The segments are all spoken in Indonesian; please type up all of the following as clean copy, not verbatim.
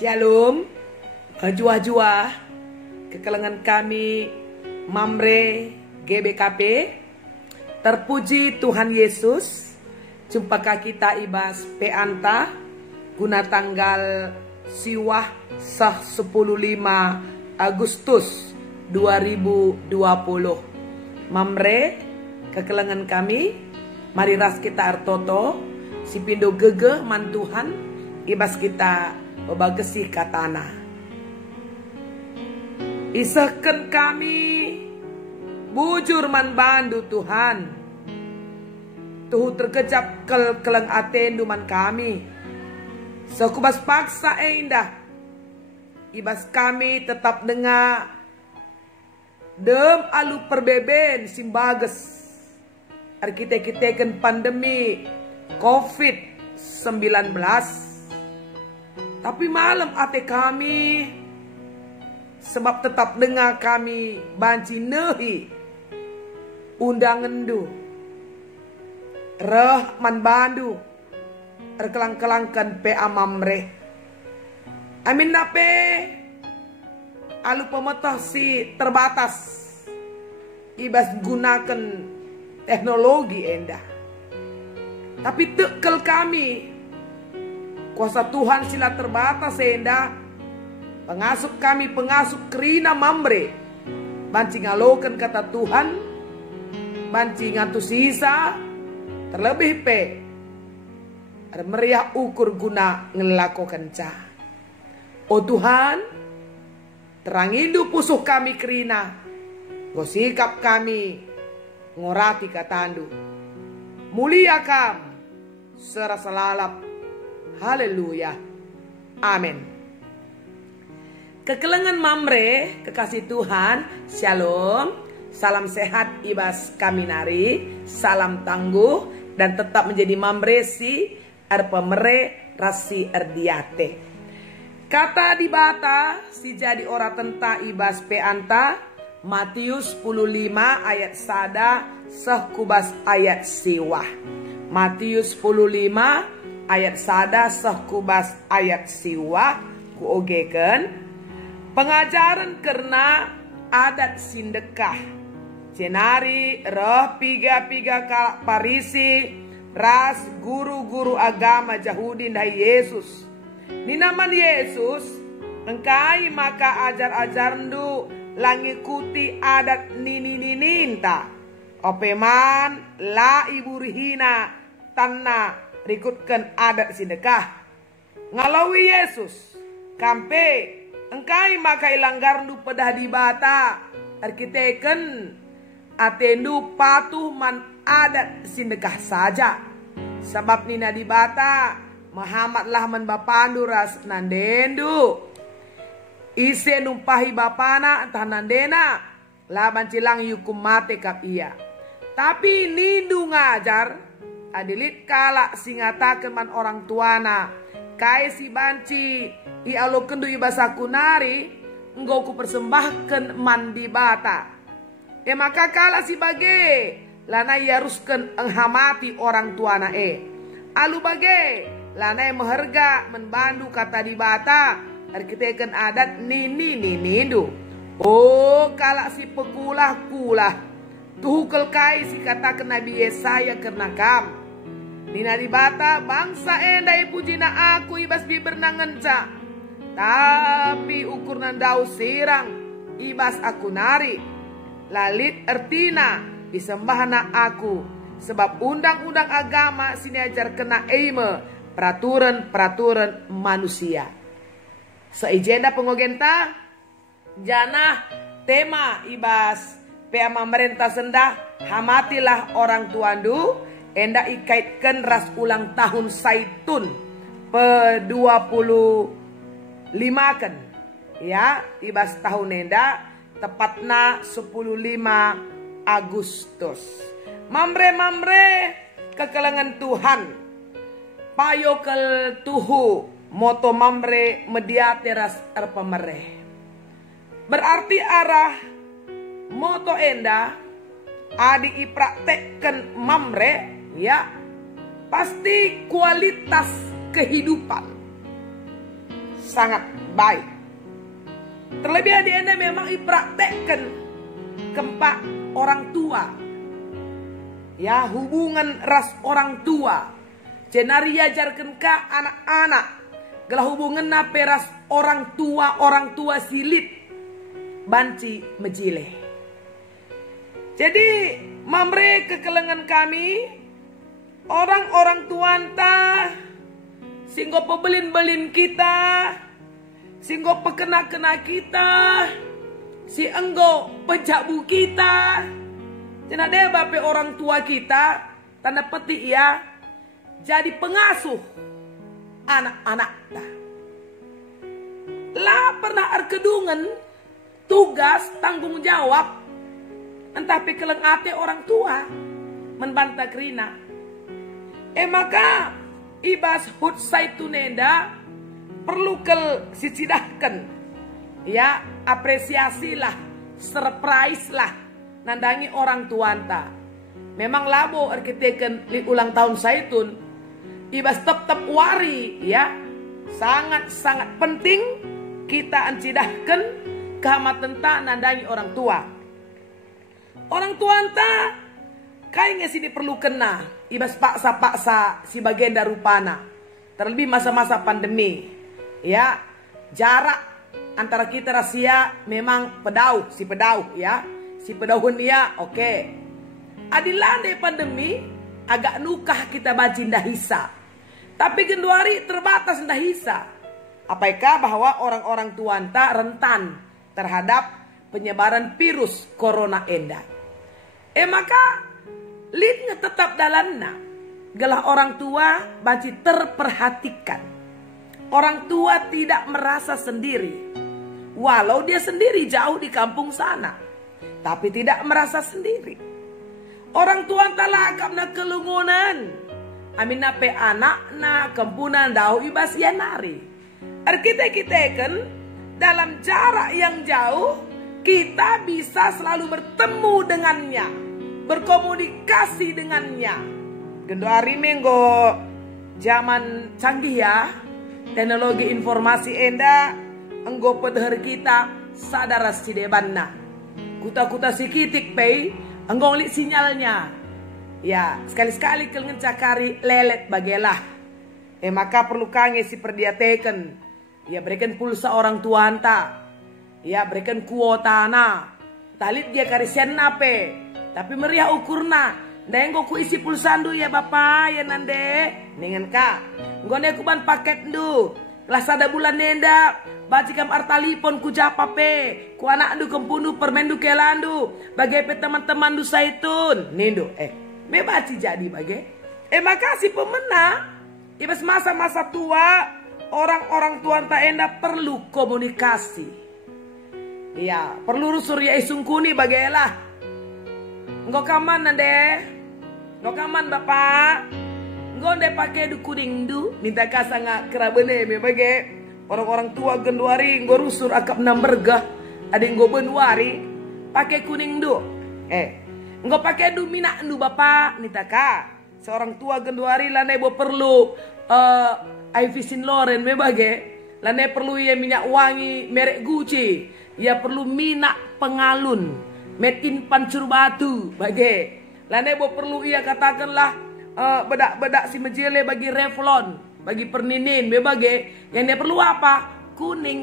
Shalom, jua-jua, kekelengan kami Mamre GBKP. Terpuji Tuhan Yesus, jumpakah kita ibas peanta guna tanggal siwah sah 15 Agustus 2020. Mamre kekelengan kami, mari ras kita artoto si pindo gegeh man Tuhan ibas kita bebagesih katana. Isahkan kami bujur man bandu Tuhan, tuh terkejap keleng atendu man kami. Sekubas paksa indah ibas kami tetap dengar dem alu perbeben simbages arkite-kiteken pandemi COVID-19. Tapi malam ate kami sebab tetap dengar kami banci nehi undangan du reh man bandu erkelang-kelangkan pe amamre amin nape alu pemetah si terbatas ibas gunakan teknologi endah. Tapi tekel kami kuasa Tuhan sila terbatas endah. Pengasup kami pengasup kerina mamre banci ngalokan kata Tuhan, banci ngatu sisa terlebih pe meriah ukur guna ngelakokan ca. Oh Tuhan, terangindu pusuh kami kerina, gosikap kami ngorati katandu, mulia kam serasa lalap. Haleluya, amin. Kekelengan mamre kekasih Tuhan, shalom, salam sehat ibas kami nari, salam tangguh dan tetap menjadi mamre si arpemere rasi erdiate. Kata di bata si jadi ora tenta ibas peanta Matius 15 ayat sada sehkubas ayat siwah. Matius 15 ayat sada sehkubas ayat siwah kuogeken pengajaran karena adat sindekah cenari roh piga-piga parisi ras guru-guru agama Yahudi dari Yesus. Ni naman Yesus engkai maka ajar-ajarandu langikuti adat nini-nininta opeman la ibu rihina tanna rikutkan adat sedekah ngalawi Yesus kampe engkai maka ilanggarndu pedah di bata arkiteken atendu patuh man adat sedekah saja sebab nina di bata Muhammad lah man bapandu ras nandendu ise numpahi bapana entah nandena laban cilang yukum mate kap iya. Tapi nindu ngajar adilit kala singatakan man orang tuana kai si banci i alo kendu ibasa kunari enggo ku persembahkan man di bata maka kala si bage lana yaruskan enghamati orang tuana alu bage lana meherga menbandu kata di bata arkiteken adat nini nindu. Oh kala si pekulah-kulah tuhukel kai si katakan Nabi Yesaya karena kam nina di bata bangsa endai pujina aku ibas bibernangan ca tapi ukur nandau sirang ibas aku nari lalit ertina disembahana aku sebab undang-undang agama sini ajar kena eime peraturan-peraturan manusia. Seijenda pengogenta janah tema ibas pea pemerintah sendah hamatilah orang tuandu enda ikaitkan ras ulang tahun Saitun pe-25 kan ya ibas tahun enda tepatna 15 Agustus. Mamre kekelengan Tuhan payo kel tuhu moto mamre mediate ras erpemere berarti arah moto enda adik ipraktekkan mamre ya pasti kualitas kehidupan sangat baik. Terlebih anda memang dipraktekkan keempat orang tua. Ya, hubungan ras orang tua. Jenari ajarkan ke anak-anak. Gelah hubungan na peras orang tua silit. Banci mejile. Jadi, mamre kekelengan kami, orang-orang tuanta, singgo pebelin-belin kita, singgo pekena-kena kita, si enggo pejabu kita. Jangan ada bape orang tua kita, tanda petik ya, jadi pengasuh anak-anak ta. Lah pernah arkedungan tugas tanggung jawab entah pikeleng ate orang tua membantah kerina. Maka ibas hut saitunenda perlu kel sicidahkan ya, apresiasilah, surprise lah nandangi orang tuanta. Memang labo arkiteken li ulang tahun saitun ibas tetap wari ya, sangat-sangat penting kita ancidahkan kehamatan nandangi orang tua. Orang tuanta kayaknya sini perlu kena ibas paksa-paksa si bagenda rupana. Terlebih masa-masa pandemi ya, jarak antara kita rahasia memang si pedauh ya, si pedauhun dia oke. Adilande pandemi agak nukah kita bajin dahisa, tapi genduari terbatas dahisa. Apakah bahwa orang-orang tuanta rentan terhadap penyebaran virus corona enda. Maka lidnya tetap dalanna. Gelah orang tua baci terperhatikan. Orang tua tidak merasa sendiri. Walau dia sendiri jauh di kampung sana, tapi tidak merasa sendiri. Orang tua entahlah akapna kelungunan. Amin nape anak na kempunan dahu ibas yanari. Kita kan dalam jarak yang jauh kita bisa selalu bertemu dengannya, berkomunikasi dengannya. Genduari menggo zaman canggih ya, teknologi informasi enda enggo pedher kita sadar si debanna. Kuta-kuta sikitik pei enggo li sinyalnya. Ya, sekali-sekali kelengen cakari lelet bagelah. Maka perlu kange si perdiateken. Ya, berikan pulsa orang tuanta. Ya, berikan kuota na. Talit dia karisian nape. Tapi meriah ukurna. Nenggo ku isi pulsandu ya bapak ya nande. Ningen ka. Ngone kuban paket ndu. Kelas ada bulan nenda. Baci kam artalipon ku japape. Ku anak ndu kempunu permendu kelandu. Bagai pe teman-teman du saitun. Nindu. Me baci jadi bagai. Makasih pemenang. Ibas masa-masa tua. Orang-orang tua tak enda perlu komunikasi. Ya, perlu surya isungkuni bagailah. Nggo kaman nande. Nggo kaman bapak. Nggo nde pakai du kuning du. Minta kasanga kerabene me bagai. Orang-orang tua genduari nggo rusur akap nambergah. Ada nggo benwari. Pakai kuning du. Nggo pakai du minak du bapak. Minta ka. Seorang tua genduari lane bo perlu. Ivy Saint Laurent me bagai. Lane perlu ya minyak wangi merek Gucci. Ya perlu minyak pengalun. Made in Pancur Batu bagai. Lane bo perlu ia katakanlah bedak-bedak si mejele bagi Revlon, bagi perninin me bagai. Yang dia perlu apa? Kuning.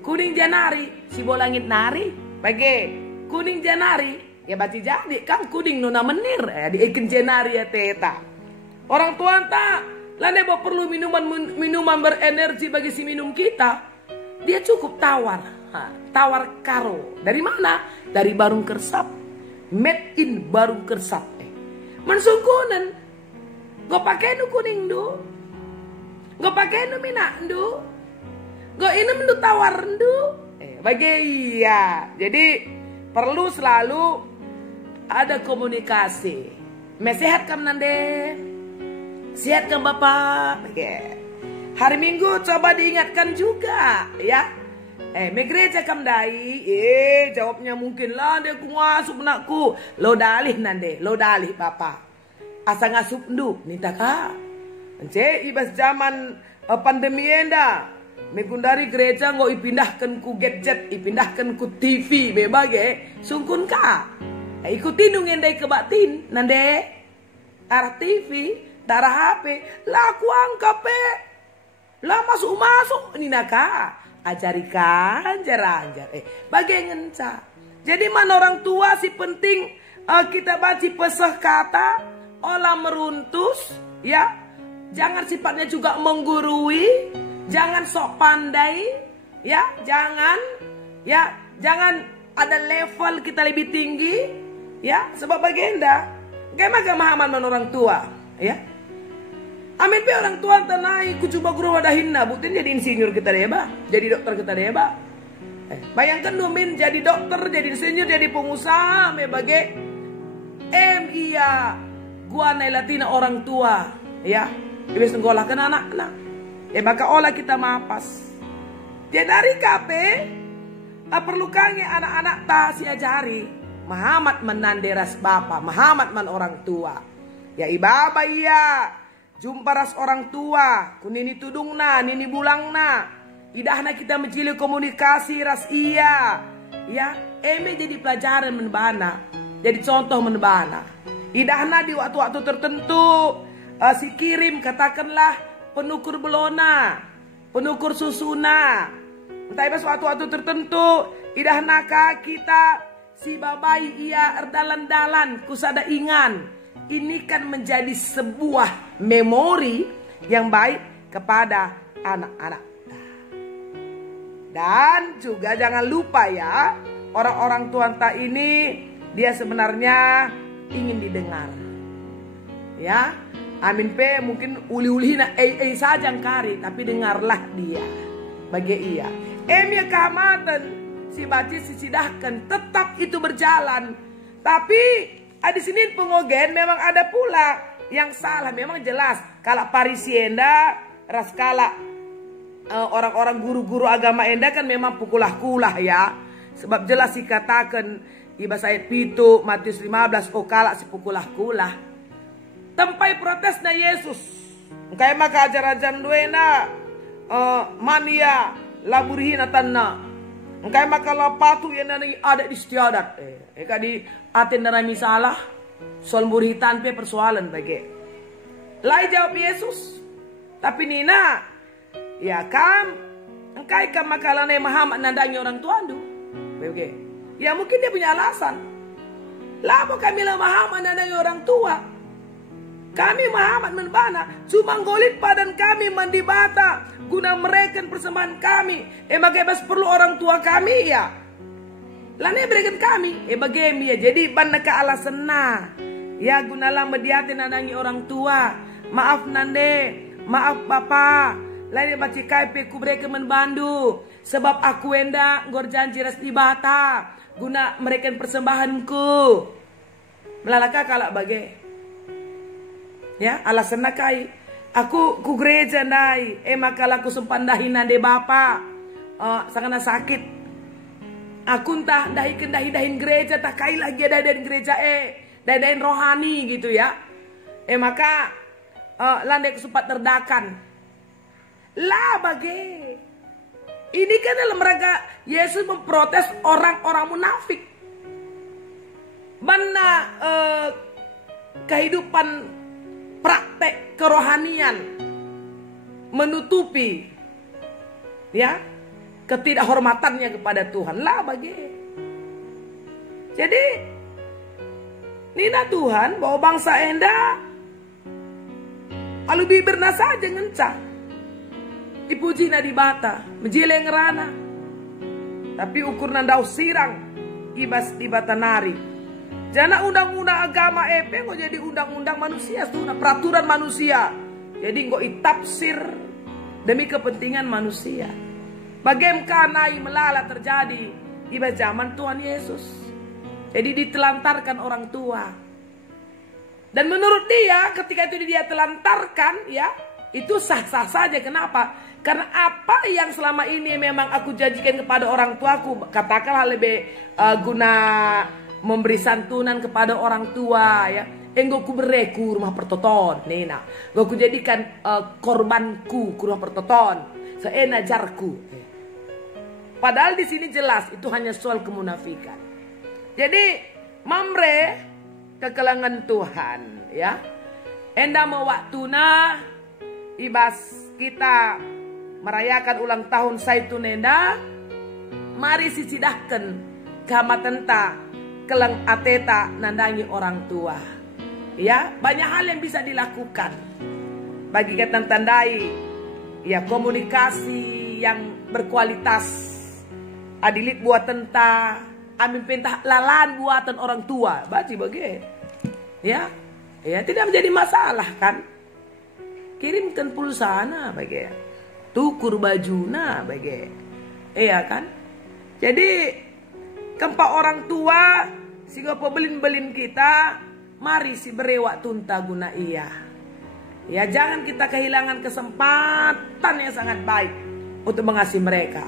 Kuning janari si bolangit nari bagai. Kuning janari ya baci jadi kan kuning nona menir di ikan janari ya teta. Orang tua tak lane bo perlu minuman berenergi bagi si minum kita. Dia cukup tawar. Tawar karo. Dari mana? Dari Barung Kersap. Made in Barung Kersap. Mensungkunan. Go pakai nu kuning du. Go pakai nu minak du. Go inem du tawar du. Bagai ya. Jadi perlu selalu ada komunikasi. Mesehat kam nande. Sehat kan bapak? Hari Minggu coba diingatkan juga ya. Me gereja kam dai. Jawabnya mungkin lah dia ku ngasup nakku. Lo dalih nande, lo dalih bapak. Asa ngasup ndu, nita ka. Ence ibas zaman pandemi enda. Megundari gereja ngo ipindahkan ku gadget, ipindahkan ku TV bebage sungkun ka. Ikuti nungin dai kebatin nande arah TV, darah HP, lah aku angkap lah masuk nina ka. Ajarikan jaranjar bagai ngenca. Jadi mana orang tua si penting kita baca pesah kata olah meruntus ya. Jangan sifatnya juga menggurui. Jangan sok pandai, ya, jangan ada level kita lebih tinggi, ya, sebab bagenda, kayak pemahaman orang tua, ya. Amin be orang tua tanai ku coba guru wadahinna, buktiin jadi insinyur kita deh, jadi dokter kita deh, bayangkan domin jadi dokter, jadi insinyur, jadi pengusaha, me bagai iya, gua nailatina orang tua, ya, ibis nggolahkan anak-anak. Maka olah kita mapas. Dia dari kape perlu kange anak-anak ta si ajari. Mahamat menanderas bapa, mahamat man orang tua. Ya ibaba iya. Jumpa ras orang tua, kunini tudungna, nini bulangna. Idahna kita mencili komunikasi ras iya. Ya, jadi pelajaran menbana. Jadi contoh menbana. Idahna di waktu-waktu tertentu si kirim katakanlah penukur belona, penukur susuna. Entah pas waktu-waktu tertentu, idah naka kita si babai ia erdalan-dalan kusada ingan. Ini kan menjadi sebuah memori yang baik kepada anak-anak. Dan juga jangan lupa ya, orang-orang tuanta ini dia sebenarnya ingin didengar. Ya. Amin pe mungkin uli-uli na saja kari, tapi dengarlah dia bagi ia. Ya kehamatan si bacis sisidahkan tetap itu berjalan. Tapi di sini pengogen memang ada pula yang salah, memang jelas. Kalau parisienda raskala orang-orang guru-guru agama enda kan memang pukulah-kulah ya. Sebab jelas dikatakan bahasa ayat pitu Matius 15 kala si pukulah-kulah. Tempai protes na Yesus. Kaya maka ajar-ajar duena mania laburihin atanna. Kaya maka lapatu yan na ada di istiadat. Kadi atin na rami salah. Soal burihitan pe persoalan bagi. Lai jawab Yesus. Tapi nina. Ya kam. Engkai kam makalanay mahamat nandangnya orang tuandu. Oke. Ya mungkin dia punya alasan. Lama kami lah mahamat nandangnya orang tua. Kami mahamat menbana, cuma ngolit padan kami mandi bata, guna mereken persembahan kami. Bagaimana perlu orang tua kami ya? Lane berikan kami, bagaimana ya? Jadi banda ke alasan na, ya gunalah mediatin nanangi orang tua. Maaf nande, maaf papa, lain baca kaipe ku berikan menbandu, sebab aku enda ngor janji ras di bata, guna mereken persembahanku. Melalaka kalak bagai. Ya, alasan nakai aku ku gereja nai makala aku sempandahin nande bapa sangat sakit aku entah dahin gereja tak kai lagi dahin gereja dahin rohani gitu ya maka landai kesempat terdakan lah bagi ini kan dalam rangka Yesus memprotes orang-orang munafik mana kehidupan praktek kerohanian menutupi ya ketidakhormatannya kepada Tuhan lah bagi. Jadi nina Tuhan bahwa bangsa enda alu bibirna saja ngencang dipuji na di bata menjileng rana tapi ukur nandau sirang ibas di bata nari. Jangan undang-undang agama kok jadi undang-undang manusia tuh, peraturan manusia. Jadi kok itafsir demi kepentingan manusia. Bagaimana melala terjadi di zaman Tuhan Yesus. Jadi ditelantarkan orang tua. Dan menurut dia ketika itu dia telantarkan ya, itu sah-sah saja. Kenapa? Karena apa yang selama ini memang aku janjikan kepada orang tuaku, katakanlah lebih guna memberi santunan kepada orang tua ya. Enggoku bereku rumah pertoton nena. Goku jadikan korbanku ke rumah pertoton. seena jarku. Padahal di sini jelas itu hanya soal kemunafikan. Jadi mamre kekelangan Tuhan ya. Enda mau waktuna ibas kita merayakan ulang tahun Saitun enda. Mari sisidahkan kamatenta kelang ateta nandangi orang tua. Ya, banyak hal yang bisa dilakukan bagi kita tandai ya komunikasi yang berkualitas. Adilit buatan ta, amin pentah lalan buatan orang tua. Baci bagi. Ya. Ya, tidak menjadi masalah kan. Kirimkan pulsana bagi. Tukur bajuna bagi. Iya kan? Jadi keempat orang tua sehingga pebelin-belin kita mari si berewak tunta guna iya. Ya jangan kita kehilangan kesempatan yang sangat baik untuk mengasihi mereka.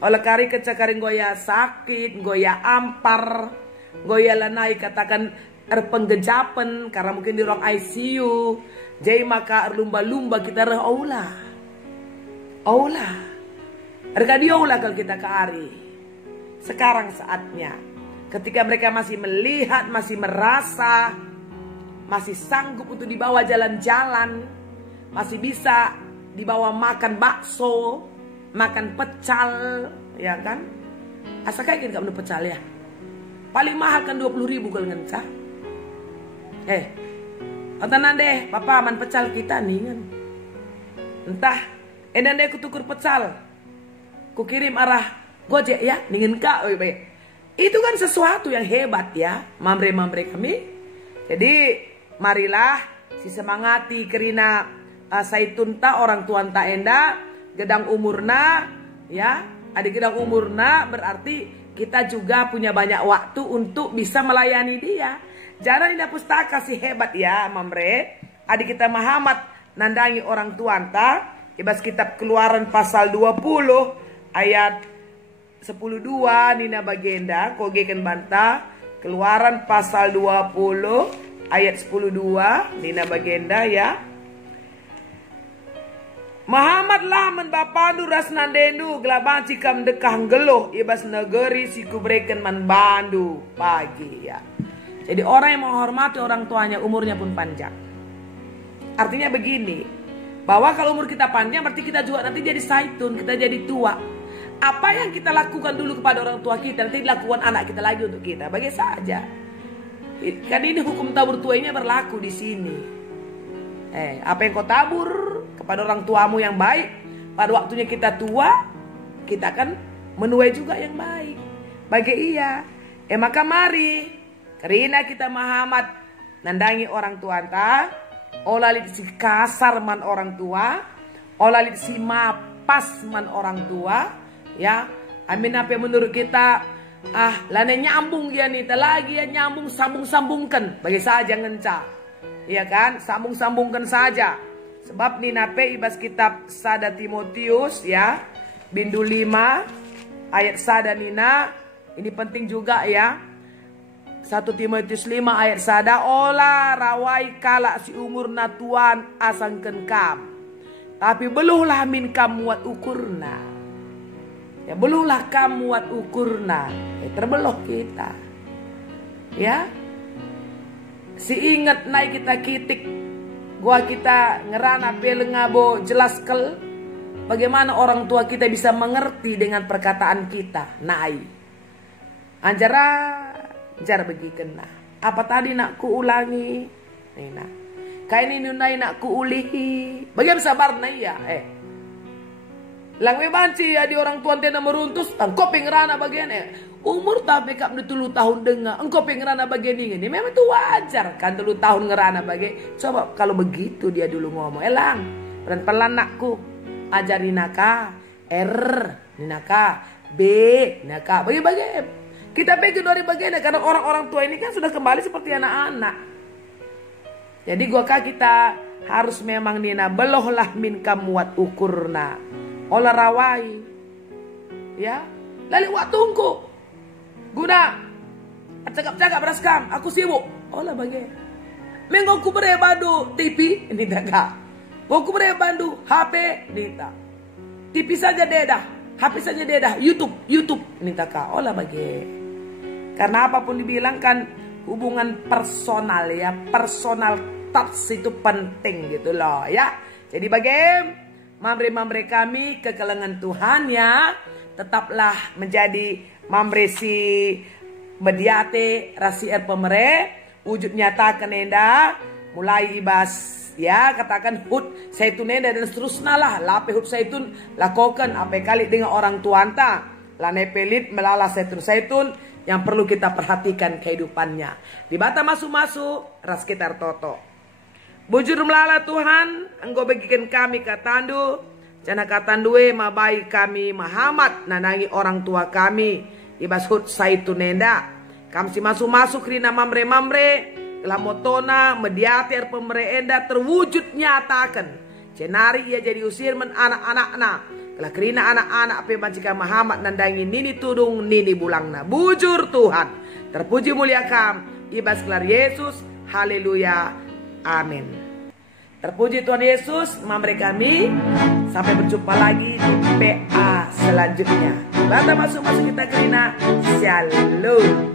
Oleh kari kecakarin goya sakit, goya ampar, goya lanai katakan penggejapan karena mungkin di ruang ICU. Jadi maka lumba-lumba kita aula. Ergadiola kalau kita ke Ari. Sekarang saatnya. Ketika mereka masih melihat, masih merasa, masih sanggup untuk dibawa jalan-jalan, masih bisa dibawa makan bakso, makan pecal, ya kan? Asa kayak gini kamu pecal ya. Paling mahal kan 20.000 kalau ngencah. Otanan deh, papa man pecal kita nih kan. Entah, edan deh kutukur pecal. Ku kirim arah Gojek ya, ningin kak. Itu kan sesuatu yang hebat ya, mamre-mamre kami. Jadi marilah si semangati kerina Saitun ta orang tuan ta enda gedang umurna ya, adik gedang umurna berarti kita juga punya banyak waktu untuk bisa melayani dia. Jangan indah pustaka si hebat ya mamre. Adik kita Muhammad nandangi orang tuan ta. Ibas kitab Keluaran pasal 20 ayat 10.2 Nina Bagenda kogekan banta. Keluaran pasal 20 ayat 10.2 Nina Bagenda ya. Muhammad lah menbapandu ras nandenu gelabang cikam dekah geluh ibas negeri siku breken man bandu pagi ya. Jadi orang yang menghormati orang tuanya umurnya pun panjang. Artinya begini, bahwa kalau umur kita panjang berarti kita juga nanti jadi saitun, kita jadi tua. Apa yang kita lakukan dulu kepada orang tua kita nanti dilakukan anak kita lagi untuk kita. Bagi saja. Kan ini hukum tabur tuanya berlaku di sini. Apa yang kau tabur kepada orang tuamu yang baik, pada waktunya kita tua, kita akan menuai juga yang baik. Bagi iya. Maka mari karena kita Muhammad nandangi orang tua anta, olalit si kasar man orang tua, olalit si mapas man orang tua, ya. Amin apa menurut kita lane nyambung dia nih, lagi ya nyambung sambung-sambungkan, bagi saja ngenca, iya kan, sambung-sambungkan saja. Sebab nih nape ibas kitab Sada Timotius ya, bindu 5 ayat sada nina, ini penting juga ya. 1 Timotius 5 ayat sada olah rawai kala si umur natuan asangken kam. Tapi beluhlah min kam muat ukurna. Ya beluhlah kam muat ukurna. Terbeluh kita. Ya. Si ingat naik kita kitik. Gua kita ngerana pelengabo jelas kel. Bagaimana orang tua kita bisa mengerti dengan perkataan kita. Nai. Anjara jar begiken nah. Apa tadi nak ku ulangi? Nah. Kain ini nunai nak ku ulihi. Bagaimana sabar na iya? Langwe banci ya di orang tuan tena meruntus. Engkau pengerana bagian umur tapi kap 30 tahun dengar. Engkau pengerana bagian ini. Memang itu wajar kan 30 tahun ngerana bagian. Coba kalau begitu dia dulu ngomong. Elang. Pelan-pelan nakku. Ajari naka. R. Naka. B. Naka. Bagi-bagi. Kita pegang dari bagian karena orang-orang tua ini kan sudah kembali seperti anak-anak. Jadi kita harus memang nina belohlah min kamuat ukurna. Olah rawai. Ya. Lalu tunggu. Guna. Cakap-cakap beraskam. Aku sibuk. Olah bagian. Menggoku berebandu TV. Ini tak. Goku berebandu HP. Ini tak. TV saja dedah, HP saja dedah, YouTube minta kau olah bagi. Karena apapun dibilang kan hubungan personal ya, personal touch itu penting gitu loh ya. Jadi bagi mamre-mamre kami kekelengan Tuhan ya, tetaplah menjadi mamre si mediate rasi pemere, wujud nyata kenenda, mulai ibas ya, katakan hut saitun nenda dan seterusnya lah, lape hut saitun lakukan apa kali dengan orang tuanta, lane pelit melala saitun yang perlu kita perhatikan kehidupannya. Di bata masuk-masuk ras kita toto. Bujur melala Tuhan, engkau bagikan kami katandu, jana katandue mabai kami Muhammad nanangi orang tua kami, ibas hut saitun nenda. Kami si masuk-masuk rina mamre-mamre, lamotona mediatir pemerenda terwujud nyatakan. Cenari ia jadi usir men anak-anakna. Kalau kerina anak-anak apa majikan Muhammad nandangi nini tudung nini bulangna. Bujur Tuhan. Terpuji mulia kam. Ibas gelar Yesus. Haleluya. Amin. Terpuji Tuhan Yesus. Mamre kami. Sampai berjumpa lagi di PA selanjutnya. Bata masuk-masuk kita kerina. Shalom.